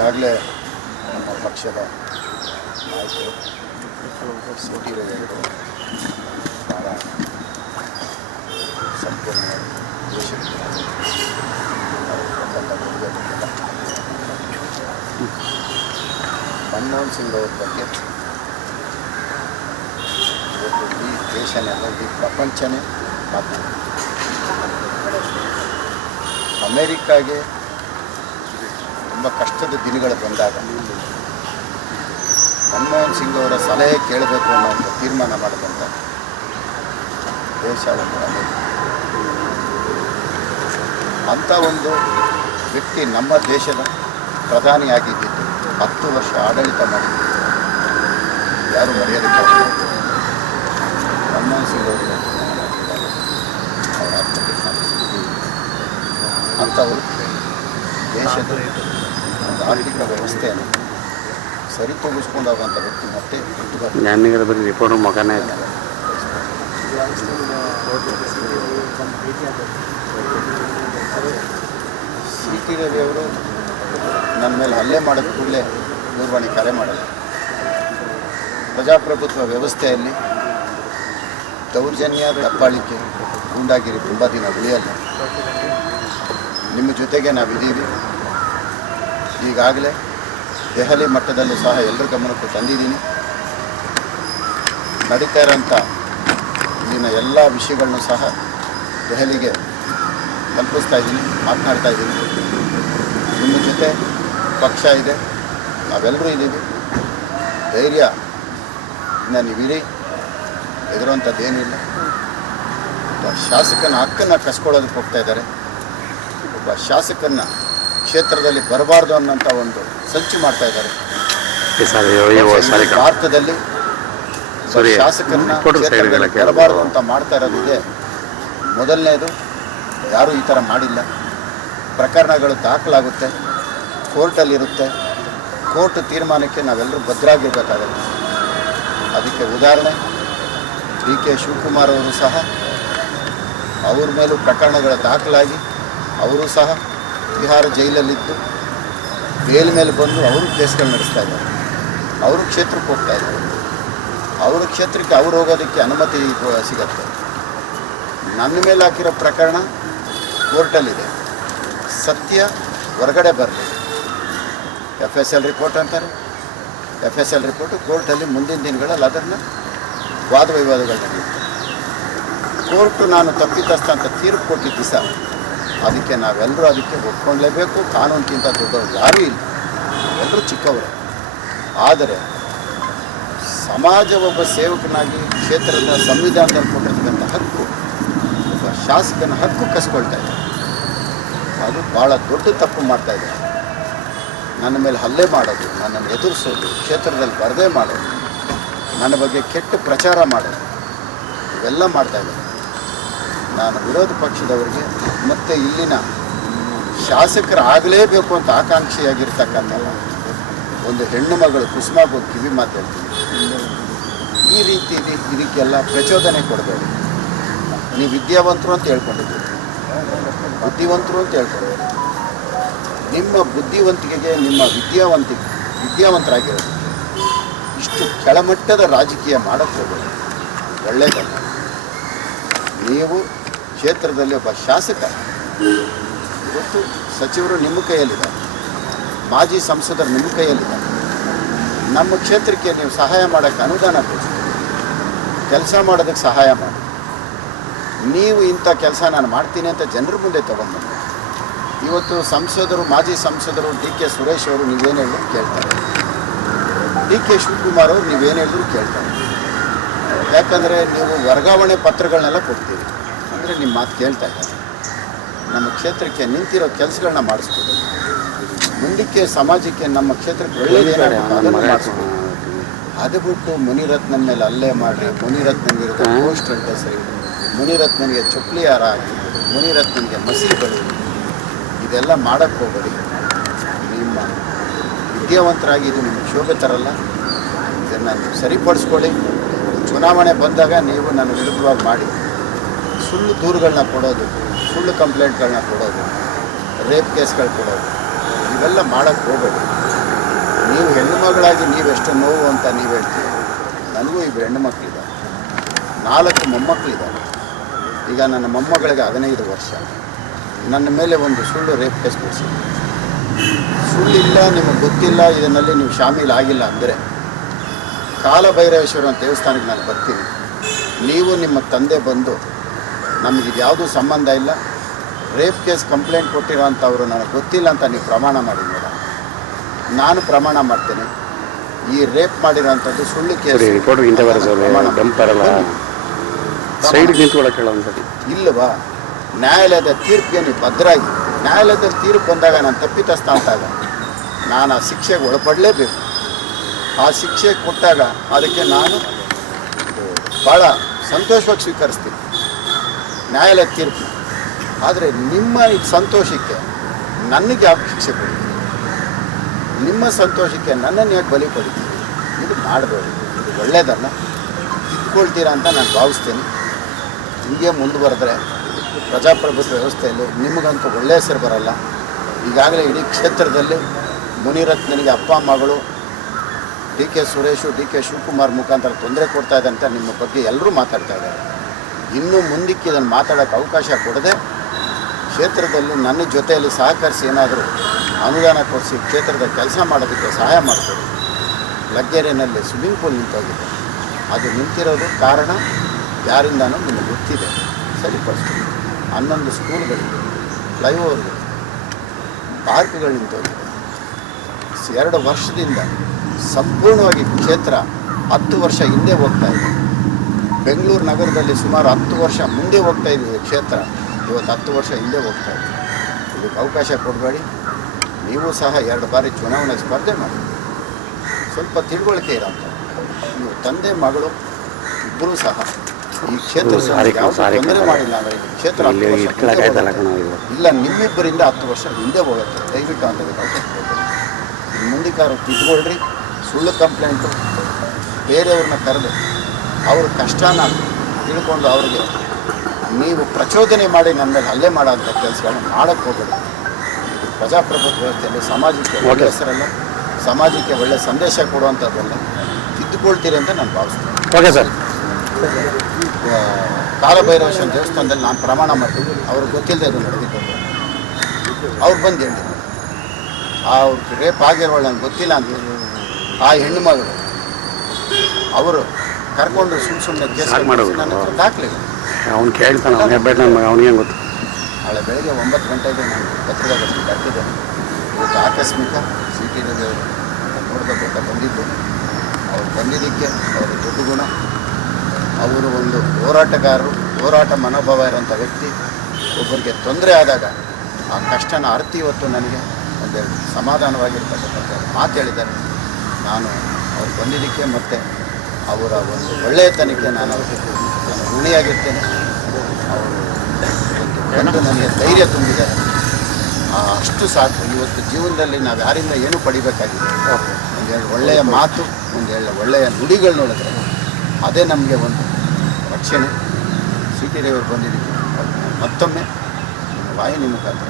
ಈಗಾಗಲೇ ನಮ್ಮ ಪಕ್ಷದ ನಾಯಕರು ಸಿ.ಟಿ. ರವಿ ಅವರು ಭಾಳ ಸಂಪೂರ್ಣ ದೇಶಕ್ಕೆ ಮನಮೋಹನ್ ಸಿಂಗ್ ಅವ್ರ ಬಗ್ಗೆ ಇವತ್ತು ಇಡೀ ದೇಶನೆಲ್ಲ ಇಡೀ ಪ್ರಪಂಚನೇ ಮಾತನಾಡ್ತಾರೆ. ಅಮೇರಿಕಾಗೆ ತುಂಬ ಕಷ್ಟದ ದಿನಗಳು ಬಂದಾಗ ಮನಮೋಹನ್ ಸಿಂಗ್ ಅವರ ಸಲಹೆ ಕೇಳಬೇಕು ಅನ್ನೋಂಥ ತೀರ್ಮಾನ ಮಾಡಿದಂಥ ದೇಶ ಒಂದು ಅಮೇರಿಕ. ಅಂಥ ಒಂದು ವ್ಯಕ್ತಿ ನಮ್ಮ ದೇಶದ ಪ್ರಧಾನಿಯಾಗಿದ್ದಿದ್ದು 10 ವರ್ಷ ಆಡಳಿತ ಮಾಡಿದ್ದು ಯಾರು ಮರೆಯೋದಕ್ಕೆ ಮನಮೋಹನ್ ಸಿಂಗ್ ಅವರು ಅವರ ಆತ್ಮಹತ್ಯೆ ಅಂಥವರು ದೇಶದ ಒಂದು ಆರ್ಥಿಕ ವ್ಯವಸ್ಥೆಯನ್ನು ಸರಿತೂಗಿಸ್ಕೊಂಡು ಹೋಗುವಂಥ ವ್ಯಕ್ತಿ ಮತ್ತೆ ಜ್ಞಾನಿಗಳ ಬರೀ ರಿಪೋರ್ಟ್ ಮಗನೇ ಇಲ್ಲ. ಸಿ.ಟಿ. ರವಿ ಅವರು ನನ್ನ ಮೇಲೆ ಹಲ್ಲೆ ಮಾಡೋದ ಕೂಡಲೇ ದೂರವಾಣಿ ಕರೆ ಮಾಡೋದು. ಪ್ರಜಾಪ್ರಭುತ್ವ ವ್ಯವಸ್ಥೆಯಲ್ಲಿ ದೌರ್ಜನ್ಯ, ದಬ್ಬಾಳಿಕೆ, ಗೂಂಡಾಗಿರಿ ತುಂಬ ದಿನ ಉಳಿಯಲ್ಲ. ನಿಮ್ಮ ಜೊತೆಗೆ ನಾವಿದ್ದೀವಿ. ಈಗಾಗಲೇ ದೆಹಲಿ ಮಟ್ಟದಲ್ಲೂ ಸಹ ಎಲ್ಲರ ಗಮನಕ್ಕೂ ತಂದಿದ್ದೀನಿ. ನಡೀತಾ ಇರೋಂಥ ಇಲ್ಲಿನ ಎಲ್ಲ ವಿಷಯಗಳನ್ನೂ ಸಹ ದೆಹಲಿಗೆ ತಲುಪಿಸ್ತಾ ಇದ್ದೀನಿ, ಮಾತನಾಡ್ತಾ ಇದ್ದೀನಿ. ನಿಮ್ಮ ಜೊತೆ ಪಕ್ಷ ಇದೆ, ನಾವೆಲ್ಲರೂ ಇದ್ದೀವಿ. ಧೈರ್ಯ ನೀವಿರಿ, ಹೆದರುವಂಥದ್ದೇನಿಲ್ಲ. ಒಬ್ಬ ಶಾಸಕನ ಹಕ್ಕನ್ನು ಕಸ್ಕೊಳ್ಳೋದಕ್ಕೆ ಹೋಗ್ತಾ ಇದ್ದಾರೆ. ಒಬ್ಬ ಶಾಸಕನ ಕ್ಷೇತ್ರದಲ್ಲಿ ಬರಬಾರ್ದು ಅನ್ನೋಂಥ ಒಂದು ಸಂಚು ಮಾಡ್ತಾ ಇದ್ದಾರೆ. ಭಾರತದಲ್ಲಿ ಶಾಸಕರನ್ನ ಬರಬಾರ್ದು ಅಂತ ಮಾಡ್ತಾ ಇರೋದಿದೆ. ಮೊದಲನೇದು, ಯಾರೂ ಈ ಥರ ಮಾಡಿಲ್ಲ. ಪ್ರಕರಣಗಳು ದಾಖಲಾಗುತ್ತೆ, ಕೋರ್ಟಲ್ಲಿರುತ್ತೆ. ಕೋರ್ಟ್ ತೀರ್ಮಾನಕ್ಕೆ ನಾವೆಲ್ಲರೂ ಭದ್ರಾಗಿರ್ಬೇಕಾಗತ್ತೆ. ಅದಕ್ಕೆ ಉದಾಹರಣೆ ಡಿ.ಕೆ. ಶಿವಕುಮಾರ್ ಅವರು ಸಹ ಅವ್ರ ಮೇಲೂ ಪ್ರಕರಣಗಳು ದಾಖಲಾಗಿ ಅವರು ಸಹ ಬಿಹಾರ ಜೈಲಲ್ಲಿದ್ದು ಬೇಲ್ ಮೇಲೆ ಬಂದು ಅವರು ಕೇಸ್ಗಳು ನಡೆಸ್ತಾ ಇದ್ದಾರೆ. ಅವರು ಕ್ಷೇತ್ರಕ್ಕೆ ಹೋಗ್ತಾ ಇದ್ದಾರೆ. ಅವರ ಕ್ಷೇತ್ರಕ್ಕೆ ಅವ್ರು ಹೋಗೋದಕ್ಕೆ ಅನುಮತಿ ಸಿಗತ್ತೆ. ನನ್ನ ಮೇಲೆ ಹಾಕಿರೋ ಪ್ರಕರಣ ಕೋರ್ಟಲ್ಲಿದೆ. ಸತ್ಯ ಹೊರಗಡೆ ಬರಲಿ. FSL ರಿಪೋರ್ಟ್ ಅಂತಾರೆ. FSL ರಿಪೋರ್ಟು ಕೋರ್ಟಲ್ಲಿ ಮುಂದಿನ ದಿನಗಳಲ್ಲಿ ಅದನ್ನು ವಾದ ವಿವಾದಗಳು ನಡೆಯುತ್ತೆ. ಕೋರ್ಟು ನಾನು ತಪ್ಪಿತಸ್ಥ ಅಂತ ತೀರ್ಪು ಕೊಟ್ಟಿದ್ದ ದಿವಸ ಅದಕ್ಕೆ ನಾವೆಲ್ಲರೂ ಅದಕ್ಕೆ ಒಪ್ಕೊಳ್ಳೇಬೇಕು. ಕಾನೂನಿಗಿಂತ ದೊಡ್ಡವರು ಯಾರೂ ಇಲ್ಲ, ಎಲ್ಲರೂ ಚಿಕ್ಕವರು. ಆದರೆ ಸಮಾಜ ಒಬ್ಬ ಸೇವಕನಾಗಿ ಕ್ಷೇತ್ರದ ಸಂವಿಧಾನದಲ್ಲಿ ಕೊಟ್ಟಿರ್ತಕ್ಕಂಥ ಹಕ್ಕು ಒಬ್ಬ ಶಾಸಕನ ಹಕ್ಕು ಕಸ್ಕೊಳ್ತಾ ಇದೆ. ಅದು ಭಾಳ ದೊಡ್ಡ ತಪ್ಪು ಮಾಡ್ತಾ ಇದೆ. ನನ್ನ ಮೇಲೆ ಹಲ್ಲೆ ಮಾಡೋದು, ನನ್ನನ್ನು ಎದುರಿಸೋದು, ಕ್ಷೇತ್ರದಲ್ಲಿ ವರದಿ ಮಾಡೋದು, ನನ್ನ ಬಗ್ಗೆ ಕೆಟ್ಟ ಪ್ರಚಾರ ಮಾಡೋದು, ಇವೆಲ್ಲ ಮಾಡ್ತಾಯಿದ್ದಾರೆ. ನಾನು ವಿರೋಧ ಪಕ್ಷದವರಿಗೆ ಮತ್ತು ಇಲ್ಲಿನ ಶಾಸಕರಾಗಲೇಬೇಕು ಅಂತ ಆಕಾಂಕ್ಷೆಯಾಗಿರ್ತಕ್ಕಂಥ ಒಂದು ಹೆಣ್ಣು ಮಗಳು ಕುಸುಮಾಗೂ ಕಿವಿ ಮಾತು ಹೇಳ್ತೀನಿ. ಈ ರೀತಿ ಇದಕ್ಕೆಲ್ಲ ಪ್ರಚೋದನೆ ಕೊಡಬೇಡಿ. ನೀವು ವಿದ್ಯಾವಂತರು ಅಂತ ಹೇಳ್ಕೊಂಡಿದ್ದೀರಿ, ಬುದ್ಧಿವಂತರು ಅಂತ ಹೇಳ್ಕೊಂಡಿದ್ದೀರಿ. ನಿಮ್ಮ ಬುದ್ಧಿವಂತಿಕೆಗೆ, ನಿಮ್ಮ ವಿದ್ಯಾವಂತರಾಗಿರೋದಕ್ಕೆ ಇಷ್ಟು ಕೆಳಮಟ್ಟದ ರಾಜಕೀಯ ಮಾಡೋಕ್ಕೆ ಹೋಗಬೇಡಿ, ಒಳ್ಳೆಯದಲ್ಲ. ನೀವು ಕ್ಷೇತ್ರದಲ್ಲಿ ಒಬ್ಬ ಶಾಸಕ, ಇವತ್ತು ಸಚಿವರು ನಿಮ್ಮ ಕೈಯಲ್ಲಿದ್ದಾರೆ, ಮಾಜಿ ಸಂಸದರು ನಿಮ್ಮ ಕೈಯಲ್ಲಿದ್ದಾರೆ. ನಮ್ಮ ಕ್ಷೇತ್ರಕ್ಕೆ ನೀವು ಸಹಾಯ ಮಾಡೋಕ್ಕೆ ಅನುದಾನ ಕೊಡಿಸ್ತೀವಿ, ಕೆಲಸ ಮಾಡೋದಕ್ಕೆ ಸಹಾಯ ಮಾಡಿ. ನೀವು ಇಂಥ ಕೆಲಸ ನಾನು ಮಾಡ್ತೀನಿ ಅಂತ ಜನರ ಮುಂದೆ ತೊಗೊಂಡ್ಬಂದು ಇವತ್ತು ಸಂಸದರು, ಮಾಜಿ ಸಂಸದರು ಡಿ.ಕೆ. ಸುರೇಶ್ ಅವರು ನೀವೇನು ಹೇಳಿದ್ರು ಕೇಳ್ತಾರೆ. ಡಿ.ಕೆ. ಶಿವಕುಮಾರ್ ಅವರು ನೀವೇನು ಹೇಳಿದ್ರು ಕೇಳ್ತಾರೆ. ಯಾಕಂದರೆ ನೀವು ವರ್ಗಾವಣೆ ಪತ್ರಗಳನ್ನೆಲ್ಲ ಕೊಡ್ತೀರಿ ಅಂದರೆ ನಿಮ್ಮ ಮಾತು ಕೇಳ್ತಾ ಇದ್ದಾರೆ. ನಮ್ಮ ಕ್ಷೇತ್ರಕ್ಕೆ ನಿಂತಿರೋ ಕೆಲಸಗಳನ್ನ ಮಾಡಿಸ್ಬೋದು. ಮುಂದಕ್ಕೆ ಸಮಾಜಕ್ಕೆ ನಮ್ಮ ಕ್ಷೇತ್ರಕ್ಕೆ ಒಳ್ಳೆಯದೇನಾಗಬೇಕು ಅದನ್ನು ಮಾಡಿಸ್ಬೋದು. ಅದು ಬಿಟ್ಟು ಮುನಿರತ್ನನ ಮೇಲೆ ಹಲ್ಲೆ ಮಾಡಿ, ಮುನಿರತ್ನನ ವಿರುದ್ಧ ಪೋಸ್ಟ್ ಅಂಟಿಸಿ, ಮುನಿರತ್ನನಿಗೆ ಚಪ್ಪಲಿ ಹಾರ ಹಾಕಿ, ಮುನಿರತ್ನನಿಗೆ ಮಸಿ ಬಳಿಯೋದು, ಇದೆಲ್ಲ ಮಾಡೋಕ್ಕೆ ಹೋಗಬೇಡಿ. ನಿಮ್ಮ ವಿದ್ಯಾವಂತರಾಗಿ ಇದು ನಿಮಗೆ ಶೋಭೆ ತರಲ್ಲ. ಇದನ್ನು ನೀವು ಸರಿಪಡಿಸ್ಕೊಳ್ಳಿ. ಚುನಾವಣೆ ಬಂದಾಗ ನೀವು ನನ್ನ ವಿರುದ್ಧವಾಗಿ ಮಾಡಿ ಸುಳ್ಳು ದೂರುಗಳನ್ನ ಕೊಡೋದು, ಸುಳ್ಳು ಕಂಪ್ಲೇಂಟ್ಗಳನ್ನ ಕೊಡೋದು, ರೇಪ್ ಕೇಸ್ಗಳು ಕೊಡೋದು, ಇವೆಲ್ಲ ಮಾಡೋಕ್ಕೆ ಹೋಗಬೇಡಿ. ನೀವು ಹೆಣ್ಣು ಮಗಳಾಗಿ ನೀವೆಷ್ಟು ನೋವು ಅಂತ ನೀವು ಹೇಳ್ತೀವಿ. ನನಗೂ ಇಬ್ಬರು ಹೆಣ್ಣು ಮಕ್ಕಳಿದ್ದಾರೆ, 4 ಮೊಮ್ಮಕ್ಕಳಿದ್ದಾರೆ. ಈಗ ನನ್ನ ಮೊಮ್ಮಗಳಿಗೆ 15 ವರ್ಷ. ನನ್ನ ಮೇಲೆ ಒಂದು ಸುಳ್ಳು ರೇಪ್ ಕೇಸ್ ಕೊಡಿಸಿ, ಸುಳ್ಳಿಲ್ಲ, ನಿಮಗೆ ಗೊತ್ತಿಲ್ಲ, ಇದರಲ್ಲಿ ನೀವು ಶಾಮೀಲಾಗಿಲ್ಲ ಅಂದರೆ ಕಾಲಭೈರವೇಶ್ವರ ದೇವಸ್ಥಾನಕ್ಕೆ ನಾನು ಬರ್ತೀನಿ. ನೀವು ನಿಮ್ಮ ತಂದೆ ಬಂದು ನಮಗಿದು ಯಾವುದೂ ಸಂಬಂಧ ಇಲ್ಲ, ರೇಪ್ ಕೇಸ್ ಕಂಪ್ಲೇಂಟ್ ಕೊಟ್ಟಿರೋ ಅಂಥವ್ರು ನನಗೆ ಗೊತ್ತಿಲ್ಲ ಅಂತ ನೀವು ಪ್ರಮಾಣ ಮಾಡಿ ಮೇಡಮ್. ನಾನು ಪ್ರಮಾಣ ಮಾಡ್ತೇನೆ, ಈ ರೇಪ್ ಮಾಡಿರೋಂಥದ್ದು ಸುಳ್ಳು ಕೇಸ್ ಇಲ್ಲವಾ? ನ್ಯಾಯಾಲಯದ ತೀರ್ಪಿಗೆ ನೀವು ಭದ್ರಾಗಿ, ನ್ಯಾಯಾಲಯದಲ್ಲಿ ತೀರ್ಪು ಬಂದಾಗ ನಾನು ತಪ್ಪಿತಸ್ಥ ಅಂತಾಗ ನಾನು ಆ ಶಿಕ್ಷೆಗೆ ಒಳಪಡಲೇಬೇಕು. ಆ ಶಿಕ್ಷೆ ಕೊಟ್ಟಾಗ ಅದಕ್ಕೆ ನಾನು ಭಾಳ ಸಂತೋಷವಾಗಿ ಸ್ವೀಕರಿಸ್ತೀನಿ ನ್ಯಾಯಾಲಯ ತೀರ್ಪು. ಆದರೆ ನಿಮ್ಮ ಸಂತೋಷಕ್ಕೆ ನನಗೆ ಯಾವ ಶಿಕ್ಷೆ ಕೊಡ್ತೀವಿ? ನಿಮ್ಮ ಸಂತೋಷಕ್ಕೆ ನನ್ನನ್ನು ಯಾಕೆ ಬಲಿ ಪಡಿತೀವಿ? ಇದು ಮಾಡಬೇಡಿ, ಇದು ಒಳ್ಳೆಯದಲ್ಲ, ತಿದ್ಕೊಳ್ತೀರಾ ಅಂತ ನಾನು ಭಾವಿಸ್ತೇನೆ. ಹೀಗೆ ಮುಂದುವರೆದ್ರೆ ಪ್ರಜಾಪ್ರಭುತ್ವ ವ್ಯವಸ್ಥೆಯಲ್ಲಿ ನಿಮಗಂತೂ ಒಳ್ಳೆಯ ಹೆಸರು ಬರಲ್ಲ. ಈಗಾಗಲೇ ಇಡೀ ಕ್ಷೇತ್ರದಲ್ಲಿ ಮುನಿರತ್ನನಿಗೆ ಅಪ್ಪ ಮಗಳು D K Suresh, D K Shivakumar ಮುಖಾಂತರ ತೊಂದರೆ ಕೊಡ್ತಾ ಇದೆ ಅಂತ ನಿಮ್ಮ ಬಗ್ಗೆ ಎಲ್ಲರೂ ಮಾತಾಡ್ತಾ ಇದ್ದಾರೆ. ಇನ್ನೂ ಮುಂದಕ್ಕೆ ಇದನ್ನು ಮಾತಾಡೋಕ್ಕೆ ಅವಕಾಶ ಕೊಡದೆ ಕ್ಷೇತ್ರದಲ್ಲಿ ನನ್ನ ಜೊತೆಯಲ್ಲಿ ಸಹಕರಿಸಿ ಏನಾದರೂ ಅನುದಾನ ಕೊಡಿಸಿ ಕ್ಷೇತ್ರದ ಕೆಲಸ ಮಾಡೋದಕ್ಕೆ ಸಹಾಯ ಮಾಡಿಕೊಡಿ. ಲಗ್ಗೆರೆಯಲ್ಲಿ ಸ್ವಿಮ್ಮಿಂಗ್ ಪೂಲ್ ನಿಂತೋಗಿದೆ, ಅದು ನಿಂತಿರೋದು ಕಾರಣ ಯಾರಿಂದನೂ ನಿಮಗೆ ಗೊತ್ತಿದೆ, ಸರಿಪಡಿಸ್ತೀವಿ. 11 ಸ್ಕೂಲ್ಗಳಿವೆ, ಫ್ಲೈಓವರ್ಗಳು, ಪಾರ್ಕ್ಗಳು ನಿಂತೋಗಿದೆ. 2 ವರ್ಷದಿಂದ ಸಂಪೂರ್ಣವಾಗಿ ಕ್ಷೇತ್ರ 10 ವರ್ಷ ಹಿಂದೆ ಹೋಗ್ತಾ ಇದೆ. ಬೆಂಗಳೂರು ನಗರದಲ್ಲಿ ಸುಮಾರು 10 ವರ್ಷ ಮುಂದೆ ಹೋಗ್ತಾ ಇದ್ದೀವಿ ಕ್ಷೇತ್ರ, ಇವತ್ತು 10 ವರ್ಷ ಹಿಂದೆ ಹೋಗ್ತಾ ಇದೆ. ಇದಕ್ಕೆ ಅವಕಾಶ ಕೊಡಬೇಡಿ. ನೀವು ಸಹ 2 ಬಾರಿ ಚುನಾವಣೆ ಸ್ಪರ್ಧೆ ಮಾಡಿ, ಸ್ವಲ್ಪ ತಿಳುವಳಿಕೆ ಇರೋಂಥ ನೀವು ತಂದೆ ಮಗಳು ಇಬ್ಬರೂ ಸಹ ಈ ಕ್ಷೇತ್ರ ತೊಂದರೆ ಮಾಡಿಲ್ಲ ಅಂದರೆ ಈ ಕ್ಷೇತ್ರ 10 ವರ್ಷ ಇಲ್ಲ, ನಿಮ್ಮಿಬ್ಬರಿಂದ 10 ವರ್ಷ ಹಿಂದೆ ಹೋಗುತ್ತೆ. ದಯವಿಟ್ಟು ಅಂತದಕ್ಕೆ ಅವಕಾಶ ಕೊಡಬೇಡಿ. ಮುಂದಿಕಾರು ತಿದ್ಕೊಳ್ರಿ. ಸುಳ್ಳು ಕಂಪ್ಲೇಂಟು ಬೇರೆಯವ್ರನ್ನ ಕರೆದು ಅವ್ರ ಕಷ್ಟನ ತಿಳ್ಕೊಂಡು ಅವ್ರಿಗೆ ನೀವು ಪ್ರಚೋದನೆ ಮಾಡಿ ನನ್ನ ಮೇಲೆ ಹಲ್ಲೆ ಮಾಡೋಂಥ ಕೆಲಸಗಳನ್ನ ಮಾಡೋಕ್ಕೆ ಹೋಗಬೇಡಿ. ಪ್ರಜಾಪ್ರಭುತ್ವ ವ್ಯವಸ್ಥೆಯಲ್ಲಿ ಸಮಾಜಕ್ಕೆ ಒಳ್ಳೆಯ ಹೆಸರಲ್ಲ, ಸಮಾಜಕ್ಕೆ ಒಳ್ಳೆಯ ಸಂದೇಶ ಕೊಡುವಂಥದ್ದಲ್ಲ. ತಿದ್ದುಕೊಳ್ತೀರಿ ಅಂತ ನಾನು ಭಾವಿಸ್ತೀನಿ. Okay sir. ಕಾಲಭೈರವೇಶ್ವರ ದೇವಸ್ಥಾನದಲ್ಲಿ ನಾನು ಪ್ರಮಾಣ ಮಾಡ್ತೀನಿ, ಅವ್ರಿಗೆ ಗೊತ್ತಿಲ್ಲದೆ ಅದು ನಡೆದಿದ್ದು. ಅವ್ರು ಬಂದು ಹೇಳಿ ಅವ್ರಿಗೆ ರೇಪ್ ಆಗಿರೋಳು ನನಗೆ ಗೊತ್ತಿಲ್ಲ ಅಂತ. ಆ ಹೆಣ್ಣು ಮಗಳು ಅವರು ಕರ್ಕೊಂಡು ಸುಮ್ಮನೆ ಕೇಸ್ ನನ್ನ ಹತ್ರ ದಾಖಲಿಲ್ಲ. ಅವ್ನು ಕೇಳ್ತಾನೆ, ಅವನಿಗೆ ಗೊತ್ತು. ನಾಳೆ ಬೆಳಗ್ಗೆ 9 ಗಂಟೆಗೆ ನಾನು ಪತ್ರಿಕಾಗೋಷ್ಠಿ ಬರ್ತಿದ್ದೇನೆ. ಇವತ್ತು ಆಕಸ್ಮಿಕ CT ರವಿಯವರು ನೋಡಬೇಕು ಅಂತ ಬಂದಿದ್ದು. ಅವ್ರು ಬಂದಿದ್ದಕ್ಕೆ ಅವರು ದೊಡ್ಡ ಗುಣ. ಅವರು ಒಂದು ಹೋರಾಟಗಾರರು, ಹೋರಾಟ ಮನೋಭಾವ ಇರೋಂಥ ವ್ಯಕ್ತಿ. ಒಬ್ಬರಿಗೆ ತೊಂದರೆ ಆದಾಗ ಆ ಕಷ್ಟನ ಅರ್ತಿ ಇವತ್ತು ನನಗೆ ಒಂದೆರಡು ಸಮಾಧಾನವಾಗಿರ್ತಕ್ಕಂಥ ಮಾತು ಹೇಳಿದ್ದಾರೆ. ನಾನು ಅವ್ರು ಬಂದಿದ್ದಕ್ಕೆ ಮತ್ತು ಅವರ ಒಂದು ಒಳ್ಳೆಯತನಕ್ಕೆ ನಾನು ಋಣಿಯಾಗಿರ್ತೇನೆ. ಅವರು ಬಂದು ನನಗೆ ಧೈರ್ಯ ತುಂಬಿದ್ದಾರೆ, ಅಷ್ಟು ಸಾಕು. ಇವತ್ತು ಜೀವನದಲ್ಲಿ ನಾವು ಯಾರಿಂದ ಏನೂ ಪಡಿಬೇಕಾಗಿದೆ. ಒಂದೆರಡು ಒಳ್ಳೆಯ ಮಾತು, ಒಂದೆರಡು ಒಳ್ಳೆಯ ನುಡಿಗಳು ನೋಡಿದ್ರೆ ಅದೇ ನಮಗೆ ಒಂದು ರಕ್ಷಣೆ. CT ರವಿಯವರು ಬಂದಿದ್ದೀವಿ. ಮತ್ತೊಮ್ಮೆ ವಾಹಿನಿ ಮುಖಾಂತರ